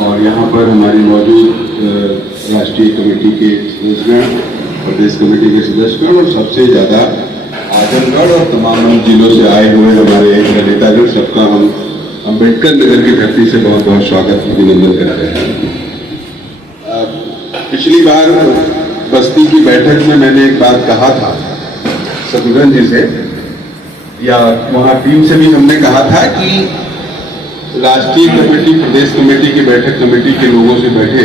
और यहाँ पर हमारी मौजूद राष्ट्रीय कमेटी के सदस्यगण, प्रदेश कमेटी के सदस्यगण और सबसे ज़्यादा आजमगढ़ और तमाम जिलों से आए हुए हमारे नेतागण, सबका हम अम्बेडकर नगर की धरती से बहुत बहुत स्वागत अभिनंदन करा रहे हैं। पिछली बार बस्ती की बैठक में मैंने एक बात कहा था शत्रुघ्न जी से, या वहाँ टीम से भी हमने कहा था कि राष्ट्रीय कमेटी, प्रदेश कमेटी की बैठक कमेटी के लोगों से बैठे,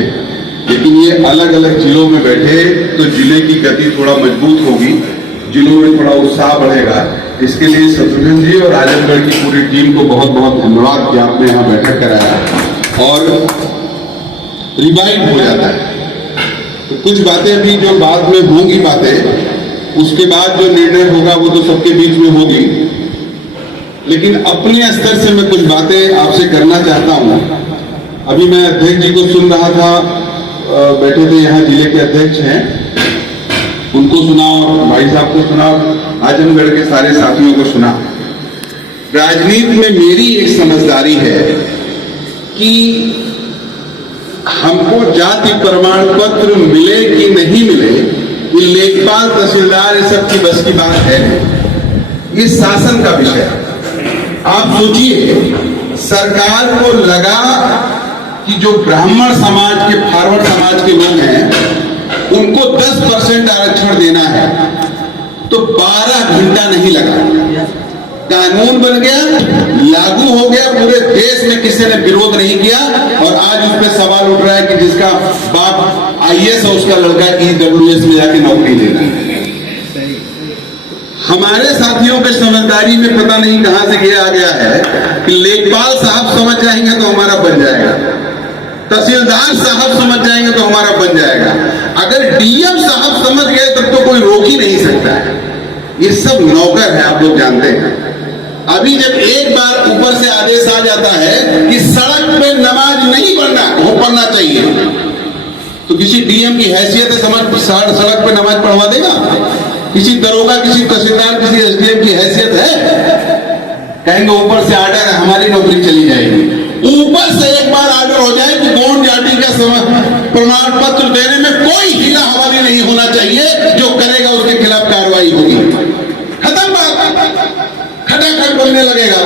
लेकिन ये अलग अलग जिलों में बैठे तो जिले की गति थोड़ा मजबूत होगी, जिलों में थोड़ा उत्साह बढ़ेगा। इसके लिए शत्रुघ्न जी और आजमगढ़ की पूरी टीम को बहुत बहुत धन्यवाद कि आपने यहाँ बैठक कराया और रिवाइव हो जाता है। तो कुछ बातें अभी जो बाद में होंगी बातें, उसके बाद जो निर्णय होगा वो तो सबके बीच में होगी, लेकिन अपने स्तर से मैं कुछ बातें आपसे करना चाहता हूँ। अभी मैं अध्यक्ष जी को सुन रहा था, बैठे थे यहाँ जिले के अध्यक्ष हैं, उनको सुना और भाई साहब को सुना, आजमगढ़ के सारे साथियों को सुना। राजनीति में मेरी एक समझदारी है कि हमको जाति प्रमाण पत्र मिले कि नहीं मिले, ये लेखपाल तहसीलदार ये सब की बस की बात है, ये शासन का विषय है। आप सोचिए, सरकार को लगा कि जो ब्राह्मण समाज के, फारवर्ड समाज के लोग हैं, उनको 10% आरक्षण देना है, तो 12 घंटा नहीं लगा, कानून बन गया, लागू हो गया, पूरे देश में किसी ने विरोध नहीं किया। और आज उस पर सवाल उठ रहा है कि जिसका बाप IAS है उसका लड़का EWS में जाके नौकरी देना है। हमारे साथियों के समझदारी में पता नहीं कहां से ये आ गया है कि लेखपाल साहब समझ जाएंगे तो हमारा बन जाएगा, तहसीलदार साहब समझ जाएंगे तो हमारा बन जाएगा, अगर DM साहब समझ गए तब तो कोई रोक ही नहीं सकता है। ये सब नौकर है, आप लोग जानते हैं। अभी जब एक बार ऊपर से आदेश आ जाता है कि सड़क पे नमाज नहीं पढ़ना चाहिए, तो किसी DM की हैसियत है समझ सड़क पे नमाज पढ़वा देगा? किसी दरोगा, किसी तहसीलदार, किसी SDM की हैसियत है? कहेंगे ऊपर से आर्डर है, हमारी नौकरी चली जाएगी। ऊपर से एक बार आर्डर हो जाए कि गौंड जाति का प्रमाण पत्र देने में कोई हीला हवाली नहीं होना चाहिए, जो करेगा उसके खिलाफ कार्रवाई होगी, खत्म बात, खटाखट बनने लगेगा।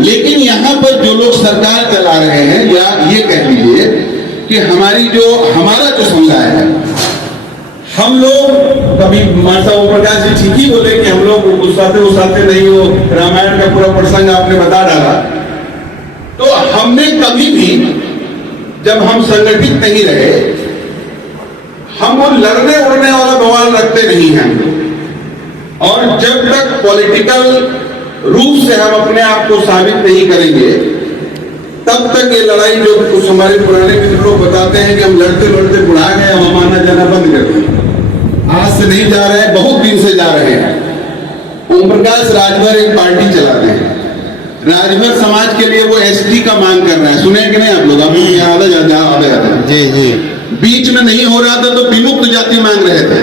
लेकिन यहाँ पर जो लोग सरकार चला रहे हैं, या ये कह लीजिए कि हमारा जो समुदाय है, हम लोग कभी माता ओमप्रकाश जी ठीक ही बोले कि हम लोग गुस्साते नहीं हो, रामायण का पूरा प्रसंग आपने बता डाला। तो हमने कभी भी, जब हम संगठित नहीं रहे, हम वो लड़ने उड़ने वाला बवाल रखते नहीं हैं। और जब तक पॉलिटिकल रूप से हम अपने आप को साबित नहीं करेंगे, तब तक ये लड़ाई, जो कुछ हमारे पुराने मित्र लोग बताते हैं कि हम लड़ते लड़ते बुढ़ा गए, हम आना जाना बंद कर दिए। आज से नहीं जा रहे हैं, बहुत दिन से जा रहे हैं। ओम प्रकाश राजभर एक पार्टी चलाते हैं, राजभर समाज के लिए वो ST का मांग कर रहे हैं, सुने कि नहीं आप लोग? आप लोग आधा जाता जी। बीच में नहीं हो रहा था तो विमुक्त जाति मांग रहे थे,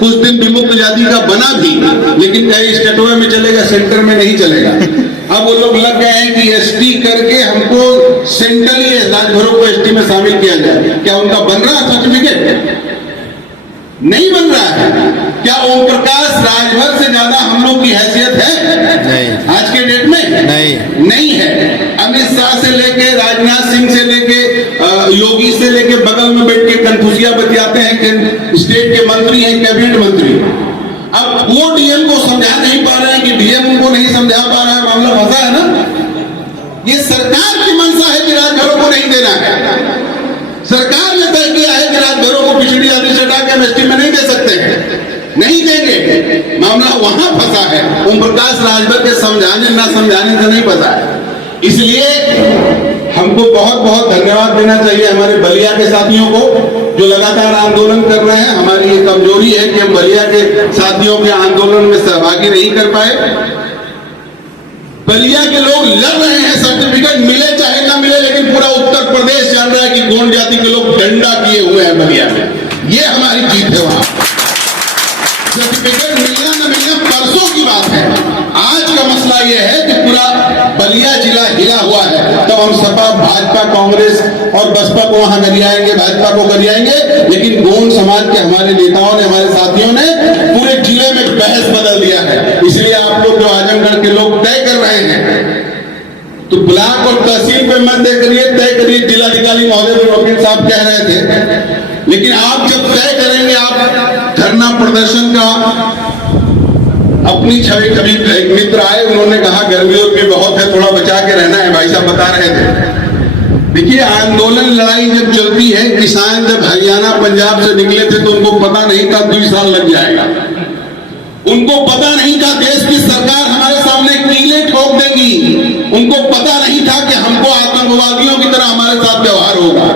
कुछ दिन विमुक्त जाति का बना भी, लेकिन कहीं स्टेटवा में चलेगा, सेंटर में नहीं चलेगा। अब वो लोग लग गए हैं कि ST करके हमको सेंट्रली राजभरों को ST में शामिल किया जाए। क्या उनका बन रहा है सर्टिफिकेट? नहीं बन रहा है। क्या ओम प्रकाश राजभर से ज्यादा हम लोग की हैसियत है? नहीं। आज के डेट में नहीं है। अमित शाह से लेके, राजनाथ सिंह से लेके, योगी से लेके, बगल में बैठ के कन्फ्यूजिया बतियाते हैं कि स्टेट के मंत्री हैं, कैबिनेट मंत्री। अब वो DM को समझा नहीं पा रहे हैं कि DM उनको नहीं समझा पा रहा है, मामला फंसा है ना। ये सरकार की मंशा है कि राजभरों को नहीं देना है। सरकार ने तय किया है कि राजभरों को पिछड़ी जाति से हटा के हम ST में नहीं दे सकते हैं, नहीं देंगे। मामला वहां फंसा है। ओम प्रकाश राजभर के समझाने ना समझाने से नहीं पता है। इसलिए हमको बहुत बहुत धन्यवाद देना चाहिए हमारे बलिया के साथियों को, जो लगातार आंदोलन कर रहे हैं। हमारी ये कमजोरी है कि हम बलिया के साथियों के आंदोलन में सहभागी नहीं कर पाए। बलिया के लोग लड़ रहे हैं, सर्टिफिकेट मिले चाहे ना मिले, लेकिन पूरा उत्तर प्रदेश जान रहा है कि गौंड जाति के लोग डंडा किए हुए हैं बलिया में। ये हमारी जीत है। वहां सर्टिफिकेट मिलना ना मिलना परसों की बात है। आज का मसला यह है कि पूरा बलिया जिला हिला हुआ है। तब हम सपा, भाजपा, कांग्रेस और बसपा को वहां गरियाएंगे, भाजपा को गरियाएंगे, लेकिन गोंड समाज के हमारे नेताओं ने, हमारे साथियों ने पूरे जिले में बहस बदल दिया है। इसलिए आप लोग जो आजमगढ़ के लोग तय कर रहे हैं, तो ब्लॉक और तहसील पे मत तय करिए, तय करिए जिलाधिकारी महोदय वकील साहब कह रहे थे। लेकिन आप जब तय करेंगे, आप धरना प्रदर्शन का अपनी छवि, कभी एक मित्र आए, उन्होंने कहा गर्मियों में बहुत है, थोड़ा बचा के रहना है, भाई साहब बता रहे थे। देखिए, आंदोलन लड़ाई जब चलती है, किसान जब हरियाणा पंजाब से निकले थे तो उनको पता नहीं था 2 साल लग जाएगा। उनको पता नहीं था देश की सरकार हमारे सामने कीले ठोक देगी। उनको पता नहीं था कि हमको आतंकवादियों की तरह हमारे साथ व्यवहार होगा।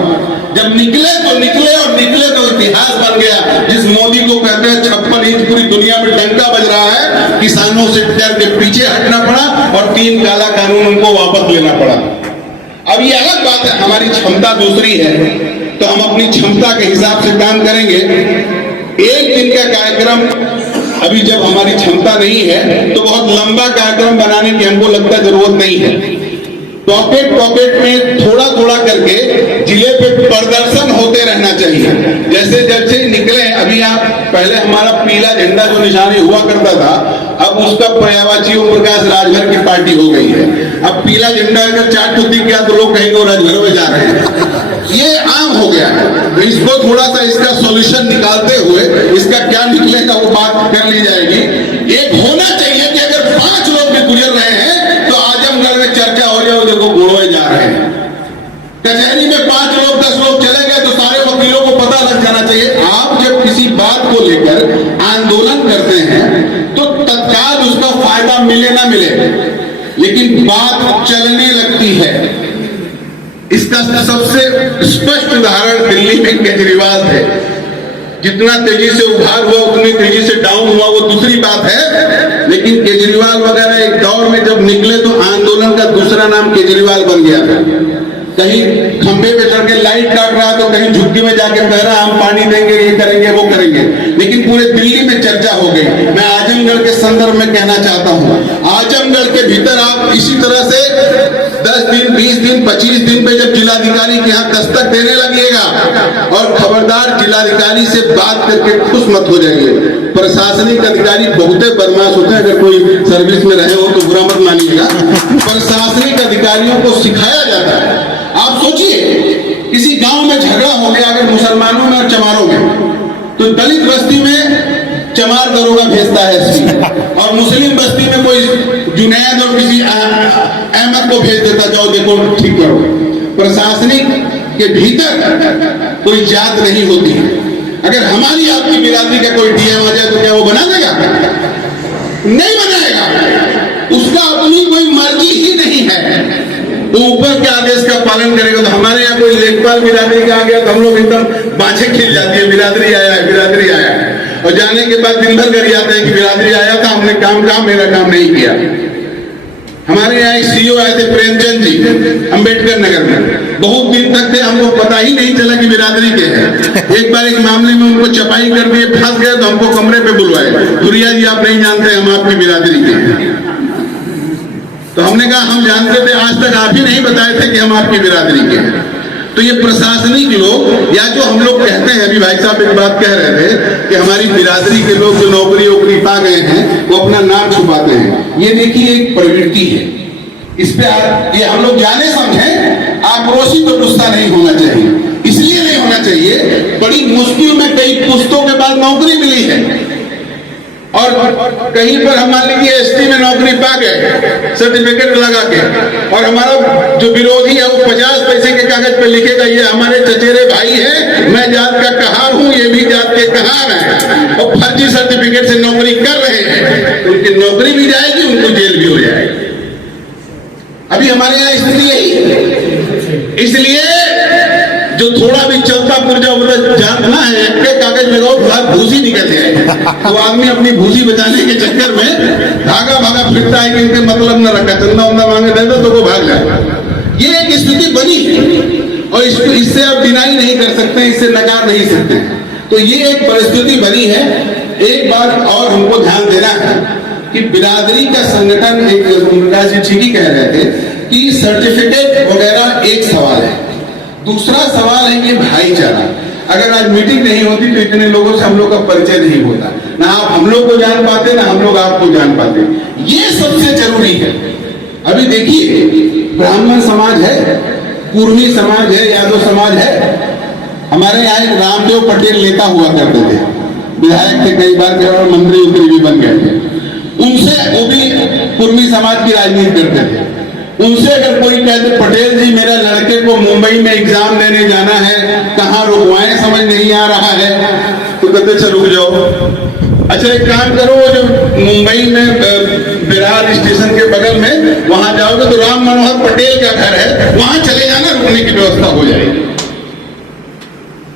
जब निकले तो निकले, और निकले तो इतिहास बन गया। जिस मोदी को कहते हैं 56 इंच पूरी दुनिया में डंका बज रहा है, किसानों से डर के पीछे हटना पड़ा और 3 काला कानून उनको वापस लेना पड़ा। अब ये अलग बात है, हमारी क्षमता दूसरी है, तो हम अपनी क्षमता के हिसाब से काम करेंगे। एक दिन का कार्यक्रम, अभी जब हमारी क्षमता नहीं है तो बहुत लंबा कार्यक्रम बनाने की हमको लगता जरूरत नहीं है। पॉकेट पॉकेट में थोड़ा थोड़ा करके जिले पे प्रदर्शन होते रहना चाहिए। जैसे जैसे निकले, अभी आप पहले हमारा पीला झंडा जो निशानी हुआ करता था, अब उसका पर्यायवाची ओम प्रकाश राजभर की पार्टी हो गई है। अब पीला झंडा अगर 4 टूटी गया तो लोग कहेंगे वो राजभर में जा रहे हैं। ये आम हो गया है। तो इसको थोड़ा सा इसका सॉल्यूशन निकालते हुए इसका क्या निकलेगा वो बात कर ली जाएगी। एक होना चाहिए कि अगर 5 लोग भी गुजर रहे हैं तो आजमगढ़ में चर्चा हो जाए, देखो गुड़ोए जा रहे हैं। कचहरी में 5 लोग 10 लोग चले गए तो सारे वकीलों को पता लग जाना चाहिए। आप जब किसी बात को लेकर आंदोलन करते हैं तो तत्काल उसका फायदा मिले ना मिले, लेकिन बात चलने लगती है। इसका सबसे स्पष्ट उदाहरण दिल्ली में केजरीवाल थे। जितना तेजी से उभार हुआ उतनी तेजी से डाउन हुआ वो दूसरी बात है, लेकिन केजरीवाल वगैरह एक दौर में जब निकले तो आंदोलन का दूसरा नाम केजरीवाल बन गया था। कहीं खंबे पे चढ़ के लाइट काट रहा तो कहीं झुग्गी में जाके कह रहा हम पानी देंगे, ये करेंगे, वो करेंगे, लेकिन पूरे दिल्ली में चर्चा हो गई। मैं आजमगढ़ के संदर्भ में कहना चाहता हूँ, आजमगढ़ के भीतर आप इसी तरह से 10 दिन, 20 दिन, 25 दिन पे जब जिलाधिकारी के यहाँ दस्तक देने लगेगा, और खबरदार जिलाधिकारी से बात करके खुश मत हो जाइए। प्रशासनिक अधिकारी बहुत बदमाश होते हैं, अगर कोई सर्विस में रहे हो तो बुरा मत मानिएगा। प्रशासनिक अधिकारियों को सिखाया जाता है। आप सोचिए, किसी गांव में झगड़ा हो गया अगर मुसलमानों में और चमारों में, तो दलित बस्ती में चमार दरोगा भेजता है एसपी, और मुस्लिम बस्ती में कोई जुनैद और किसी अहमद को भेज देता, जाओ देखो ठीक करो। प्रशासनिक के भीतर कोई जात नहीं होती है। अगर हमारी आपकी बिरादरी का कोई डीएम आ जाए तो क्या वो बना देगा? नहीं बनाएगा। उसका अपनी कोई मर्जी ही नहीं है, तो ऊपर के आदेश का पालन करेगा। तो हमारे यहाँ कोई लेखपाल बिरादरी का आ गया तो हम लोग एकदम बाछे खिल जाती है, बिरादरी आया है, बिरादरी आया है, और जाने के बाद दिन भर कर जाते हैं कि बिरादरी आया था, हमने काम कहा, मेरा काम नहीं किया। हमारे यहाँ एक सीईओ आए थे प्रेमचंद जी, अंबेडकर नगर में, बहुत दिन तक थे, हमको पता ही नहीं चला कि बिरादरी के हैं। एक बार एक मामले में उनको चपाई कर दिए, फंस गए तो हमको कमरे पे बुलवाए, दुरिया जी आप नहीं जानते हम आपकी बिरादरी के हैं। तो हमने कहा हम जानते थे, आज तक आप ही नहीं बताए थे कि हम आपकी बिरादरी के हैं। तो ये प्रशासनिक लोग, या जो हम लोग कहते हैं, अभी भाई साहब एक बात कह रहे थे कि हमारी बिरादरी के लोग जो नौकरी वोकरी पा गए हैं वो अपना नाम छुपाते हैं। ये देखिए एक प्रवृत्ति है, इस पे ये हम लोग जाने समझें, आक्रोशित तो गुस्सा नहीं होना चाहिए। इसलिए नहीं होना चाहिए, बड़ी मुश्किल में कई पुस्तों के बाद नौकरी मिली है, और कहीं पर हम मान लीजिए एसटी में नौकरी पा गए सर्टिफिकेट लगा के, और हमारा जो विरोधी है वो 50 पैसे के कागज पे लिखेगा ये हमारे चचेरे भाई हैं, मैं जात का कहार हूं, ये भी जात के कहार हैं, और फर्जी सर्टिफिकेट से नौकरी कर रहे हैं, उनकी नौकरी भी जाएगी, उनको जेल भी हो जाएगी। अभी हमारे यहाँ स्थिति यही, इसलिए जो थोड़ा भी चलता पुर्जा उधर जानना है, एक कागज लगाओ थोड़ा भूसी निकल जाए, तो आदमी अपनी भूसी बचाने के चक्कर में भागा भागा फिरता है कि इनके मतलब न रखा, चंदा उंदा मांगे दे दो तो वो भाग जाए। ये एक स्थिति बनी है, और इससे आप डिनाई नहीं कर सकते, इससे नकार नहीं सकते। तो ये एक परिस्थिति बनी है। एक बात और हमको ध्यान देना है कि बिरादरी का संगठन, एक प्रकाश जी ठीक ही कह रहे थे कि सर्टिफिकेट वगैरह एक सवाल है, दूसरा सवाल है कि भाईचारा। अगर आज मीटिंग नहीं होती तो इतने लोगों से हम लोग का परिचय नहीं होता, ना आप हम लोग को जान पाते, ना हम लोग आपको जान पाते। ये सबसे जरूरी है। अभी देखिए, ब्राह्मण समाज है, कुर्मी समाज है, यादव समाज है। हमारे यहाँ एक रामदेव पटेल नेता हुआ करते थे, विधायक थे, कई बार मंत्री उत्री भी बन गए थे। उनसे, वो भी कुर्मी समाज की राजनीति करते थे। उनसे अगर कोई कहते पटेल जी मेरा लड़के को मुंबई में एग्जाम देने जाना है, कहाँ रुकवाएं समझ नहीं आ रहा है, तो कहते चल रुक जाओ। अच्छा एक काम करो, जो मुंबई में बिरार स्टेशन के बगल में वहां जाओगे तो राम मनोहर पटेल का घर है, वहां चले जाना, रुकने की व्यवस्था हो जाएगी।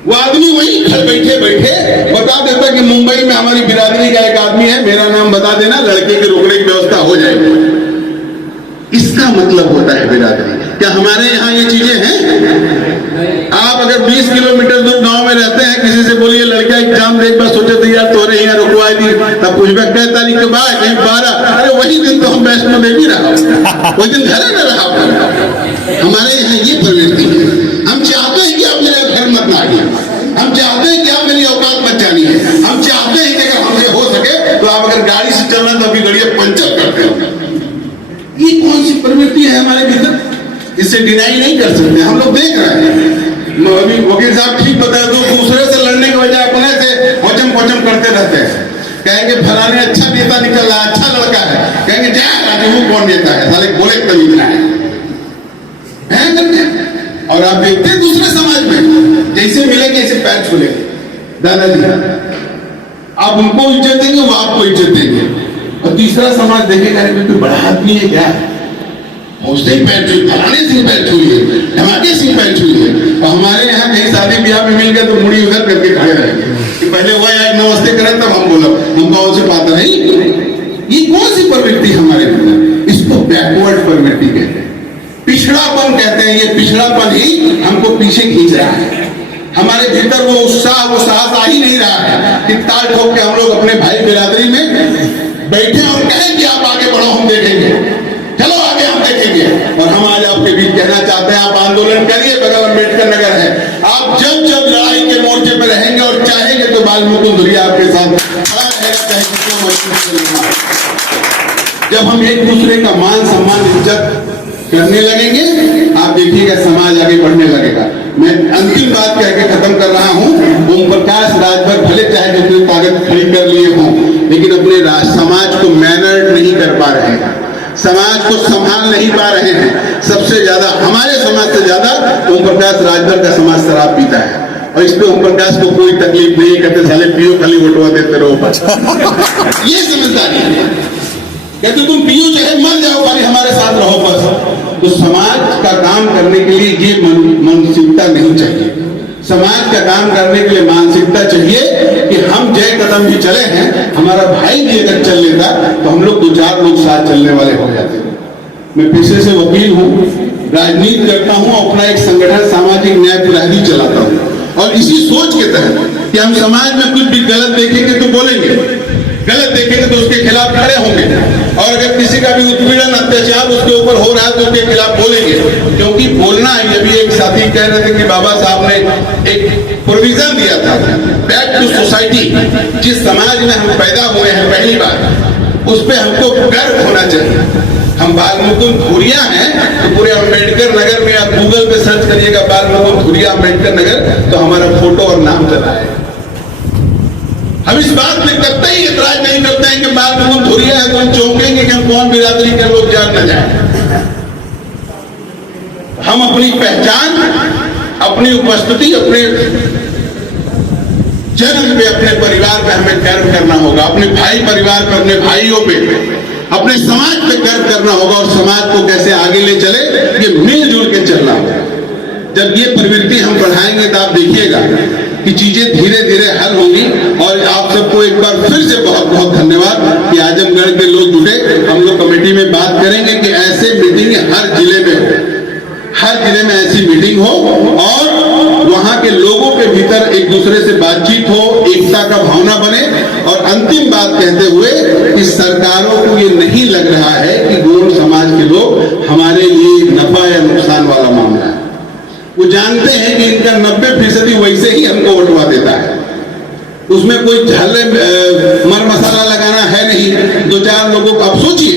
वो आदमी वही घर बैठे बैठे बता देता कि मुंबई में हमारी बिरादरी का एक आदमी है, मेरा नाम बता देना, लड़के के रुकने की व्यवस्था हो जाएगी। इसका मतलब होता है बिरादरी। क्या हमारे यहाँ ये चीजें हैं? आप अगर 20 किलोमीटर दूर गांव में रहते हैं, किसी से बोलिए लड़का एग्जाम दे, एक बार सोचे थे यार तोरे यहाँ रुकवा दी, तब पूछबे कै तारीख के बाद, कहीं 12, अरे वही दिन तो हम वैष्णो देवी रहा, वही दिन घर में रहा। हमारे यहाँ ये प्रवृत्ति है। हम चाहते हैं कि आप मेरे घर मत आइए, हम चाहते हैं कि आप मेरी औकात मत जानिए, हम चाहते हैं कि अगर हमसे हो सके तो आप अगर गाड़ी से चल रहे तो अभी गाड़ियां पंचर करते हो। ये कौन सी प्रवृत्ति है हमारे भीतर? इससे डिनाई नहीं कर सकते, हम लोग देख रहे हैं। अभी वकील साहब ठीक बताए, तो दूसरे से लड़ने के बजाय अपने से होचम पोचम करते रहते हैं। कहेंगे फलाने अच्छा नेता निकल रहा, अच्छा लड़का है, कहेंगे जा राजू वो कौन नेता है, साले बोले तमीज ना है करके। और आप देखते हैं दूसरे समाज में जैसे मिलेंगे ऐसे पैर छूलेंगे, दादाजी आप उनको इज्जत देंगे, वो आपको इज्जत देंगे। और तीसरा समाज देखेगा कोई बड़ा आदमी है क्या, उससे ही पैर छुई, फलाने से पैर छुई है, धमाके से पैर छुई है। और हमारे यहाँ कहीं शादी ब्याह में मिल गया तो मुड़ी उधर करके खड़े रहेंगे कि पहले वो आए नमस्ते करें तब हम बोलो, हम कौन से पाता नहीं। ये कौन सी प्रवृत्ति हमारे भीतर? इसको बैकवर्ड प्रवृत्ति कहते हैं, पिछड़ापन कहते हैं। ये पिछड़ापन ही हमको पीछे खींच रहा है। हमारे भीतर वो उत्साह, वो साहस आ ही नहीं रहा है कि ताल ठोक के हम लोग अपने भाई बिरादरी में बैठे और कहें कि आप आगे बढ़ो, हम देखेंगे, चलो आगे हम देखेंगे। और हम आज आपके बीच कहना चाहते हैं, आप आंदोलन करिए, बगल अम्बेडकर नगर है। आप जब जब लड़ाई के मोर्चे पर रहेंगे और चाहेंगे तो बाल मुकुंद धुरिया आपके साथ खड़ा रहेगा, चाहे कितना मजबूत। जब हम एक दूसरे का मान सम्मान इज्जत करने लगेंगे, आप देखिएगा समाज आगे बढ़ने लगेगा। मैं अंतिम बात कह के खत्म कर रहा हूं। ओम प्रकाश राजभर भले चाहे जितनी ताकत खड़ी कर लिए हों, लेकिन अपने समाज को मैनर्ड नहीं कर पा रहे हैं, समाज को संभाल नहीं पा रहे हैं। सबसे ज्यादा हमारे समाज से ज्यादा ओम प्रकाश राजभर का समाज शराब पीता है, और इस पे ओम प्रकाश को कोई तकलीफ नहीं, कहते साले पियो खाली वोटवा देते रहो। ये समझदारी है, कहते तुम पियो चाहे मर जाओ, खाली हमारे साथ रहो बस। तो समाज का काम करने के लिए ये मानसिकता नहीं चाहिए। समाज का काम करने के लिए मानसिकता चाहिए कि हम जय कदम भी चले हैं, हमारा भाई भी अगर चल लेता तो हम लोग 2-4 लोग साथ चलने वाले हो जाते। मैं पेशे से वकील हूँ, राजनीति करता हूँ, अपना एक संगठन सामाजिक न्याय प्रहरी चलाता हूँ, और इसी सोच के तहत कि हम समाज में कुछ भी गलत देखेंगे तो बोलेंगे, गलत देखेंगे तो उसके खिलाफ खड़े होंगे, और अगर किसी का भी उत्पीड़न अत्याचार उसके ऊपर हो रहा है तो उसके खिलाफ बोलेंगे, क्योंकि बोलना है। ये भी एक साथी कह रहे थे कि बाबा साहब ने एक प्रोविजन दिया था, बैक टू सोसाइटी। जिस समाज में हम पैदा हुए हैं पहली बार, उस पर हमको गर्व होना चाहिए। हम बाल मुकुंद धुरिया हैं तो पूरे अम्बेडकर नगर में आप गूगल पे सर्च करिएगा बाल मुकुंद धुरिया अम्बेडकर नगर, तो हमारा फोटो और नाम चला है। हम इस बात में कतई इतराज नहीं करते हैं कि बाल मुकुंद धुरिया है तो हम चौंकेंगे कि हम कौन बिरादरी के लोग जान न जाए। हम अपनी पहचान, अपनी उपस्थिति, अपने जन्म पे, अपने परिवार पे हमें गर्व करना होगा, अपने भाई परिवार पे, अपने भाइयों पे, अपने समाज पे गर्व करना होगा, और समाज को कैसे आगे ले चले ये मिलजुल के चलना होगा। जब ये प्रवृत्ति हम बढ़ाएंगे तो आप देखिएगा कि चीजें धीरे धीरे हल होंगी। और आप सबको एक बार फिर से बहुत बहुत धन्यवाद कि आजमगढ़ के लोग जुटे। हम लोग कमेटी में बात करेंगे कि ऐसे मीटिंग हर जिले में हो, हर जिले में ऐसी मीटिंग हो, और वहां के लोगों के भीतर एक दूसरे से बातचीत हो, एकता का भावना बने, और लग रहा है कि गोंड समाज के लोग हमारे लिए नफा या नुकसान वाला मामला है। वो जानते हैं कि इनका 90% वैसे ही हमको वोटवा देता है, उसमें कोई झल्ले मर मसाला लगाना है नहीं। 2-4 लोगों को आप सोचिए,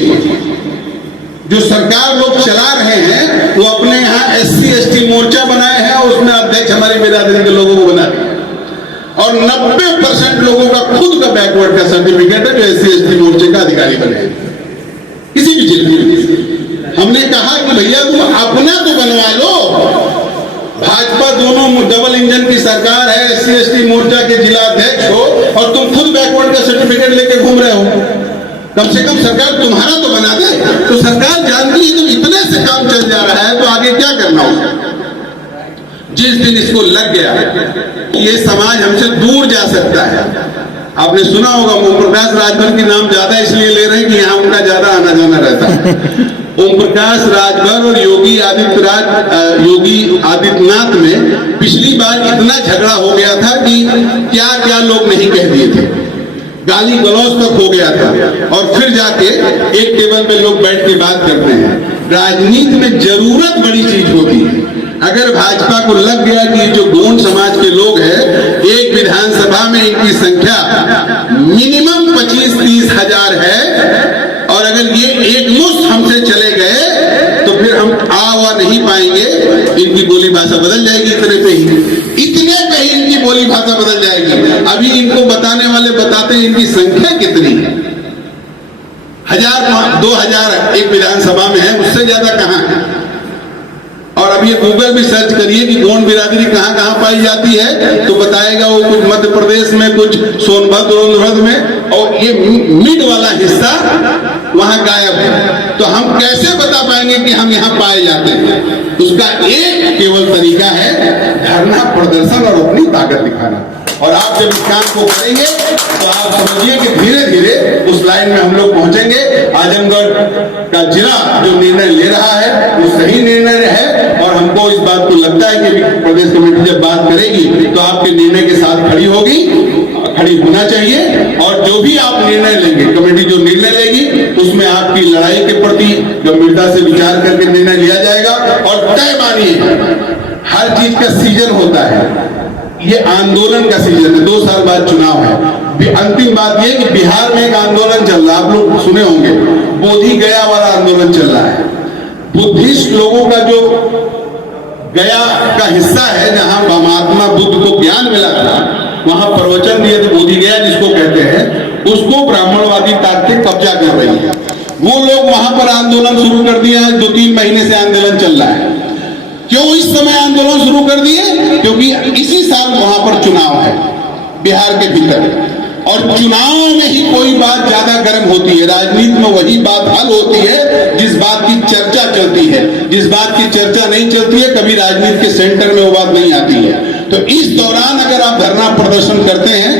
जो सरकार लोग चला रहे हैं वो अपने यहाँ SC/ST मोर्चा बनाए हैं और उसमें अध्यक्ष हमारी बिरादरी के लोगों को बना दिया, और 90% लोगों का खुद का बैकवर्ड का सर्टिफिकेट है जो SC/ST मोर्चे का अधिकारी बने किसी भी जिले में। हमने कहा कि भैया तुम अपना तो बनवा लो। भाजपा दोनों डबल इंजन की सरकार है, SC/ST मोर्चा के जिला अध्यक्ष हो और तुम खुद बैकवर्ड का सर्टिफिकेट लेके घूम रहे हो। कम से कम सरकार तुम्हारा तो बना दे। तो सरकार जानती है तो इतने से काम चल जा रहा है तो आगे क्या करना होगा। जिस दिन इसको लग गया ये समाज हमसे दूर जा सकता है। आपने सुना होगा ओम प्रकाश राजभर के नाम ज्यादा इसलिए ले रहे हैं कि यहाँ उनका ज्यादा आना जाना रहता है। ओम प्रकाश राजभर और योगी आदित्यनाथ में पिछली बार इतना झगड़ा हो गया था कि क्या क्या लोग नहीं कह दिए थे, गाली गलौज तक हो गया था, और फिर जाके एक टेबल पे लोग बैठ के बात करते हैं। राजनीति में जरूरत बड़ी चीज होती है। अगर भाजपा को लग गया कि जो गोंड समाज के लोग हैं, एक विधानसभा में इनकी संख्या मिनिमम 25-30 हजार है, और अगर ये एकमुश्त हमसे चले गए तो फिर हम आवा नहीं पाएंगे। इनकी बोली भाषा बदल जाएगी, इतने पे ही इनकी बोली भाषा बदल जाएगी। अभी इनको बताने वाले बताते हैं इनकी संख्या कितनी है। 1000-2000 एक विधानसभा में है, उससे ज्यादा कहां है। और अब ये गूगल भी सर्च करिए कि गोंड बिरादरी कहां कहां पाई जाती है तो बताएगा वो कुछ मध्य प्रदेश में, कुछ सोनभद्र में, और ये मिड वाला हिस्सा वहां गायब है। तो हम कैसे बता पाएंगे कि हम यहाँ पाए जाते हैं। उसका एक केवल तरीका है धरना प्रदर्शन और अपनी ताकत दिखाना। और आप जब इस काम को करेंगे तो आप समझिए कि धीरे धीरे उस लाइन में हम लोग पहुंचेंगे। आजमगढ़ का जिला जो निर्णय ले रहा है वो सही निर्णय है, और हमको इस बात को लगता है कि प्रदेश कमेटी जब बात करेगी तो आपके निर्णय के साथ खड़ी होगी, खड़ी होना चाहिए। और जो भी आप निर्णय लेंगे, कमेटी जो निर्णय लेगी उसमें आपकी लड़ाई के प्रति गंभीरता से विचार करके निर्णय लिया जाएगा। और तय मानिए, हर चीज का सीजन होता है, ये आंदोलन का सीजन है। 2 साल बाद चुनाव है। अंतिम बात यह कि बिहार में एक आंदोलन चल रहा है, आप लोग सुने होंगे, बोधी गया वाला आंदोलन चल रहा है। बुद्धिस्ट लोगों का जो गया का हिस्सा है जहां महात्मा बुद्ध को ज्ञान मिला था, वहां प्रवचन दिए थे, बोधी गया जिसको कहते हैं, उसको ब्राह्मणवादी ताकतें कब्जा कर रही है। वो लोग वहां पर आंदोलन शुरू कर दिया है। 2-3 महीने से आंदोलन चल रहा है। क्यों इस समय आंदोलन शुरू कर दिए? क्योंकि इसी साल वहां पर चुनाव है बिहार के भीतर, और चुनाव में ही कोई बात ज्यादा गर्म होती है। राजनीति में वही बात हल होती है जिस बात की चर्चा चलती है। जिस बात की चर्चा नहीं चलती है, कभी राजनीति के सेंटर में वो बात नहीं आती है। तो इस दौरान अगर आप धरना प्रदर्शन करते हैं,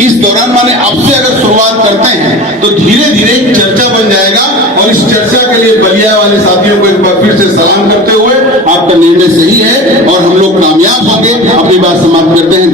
इस दौरान माने अब से अगर शुरुआत करते हैं तो धीरे धीरे चर्चा बन जाएगा। और इस चर्चा के लिए बलिया वाले साथियों को एक बार फिर से सलाम करते हुए, आपका निर्णय सही है और हम लोग कामयाब होंगे। अपनी बात समाप्त करते हैं।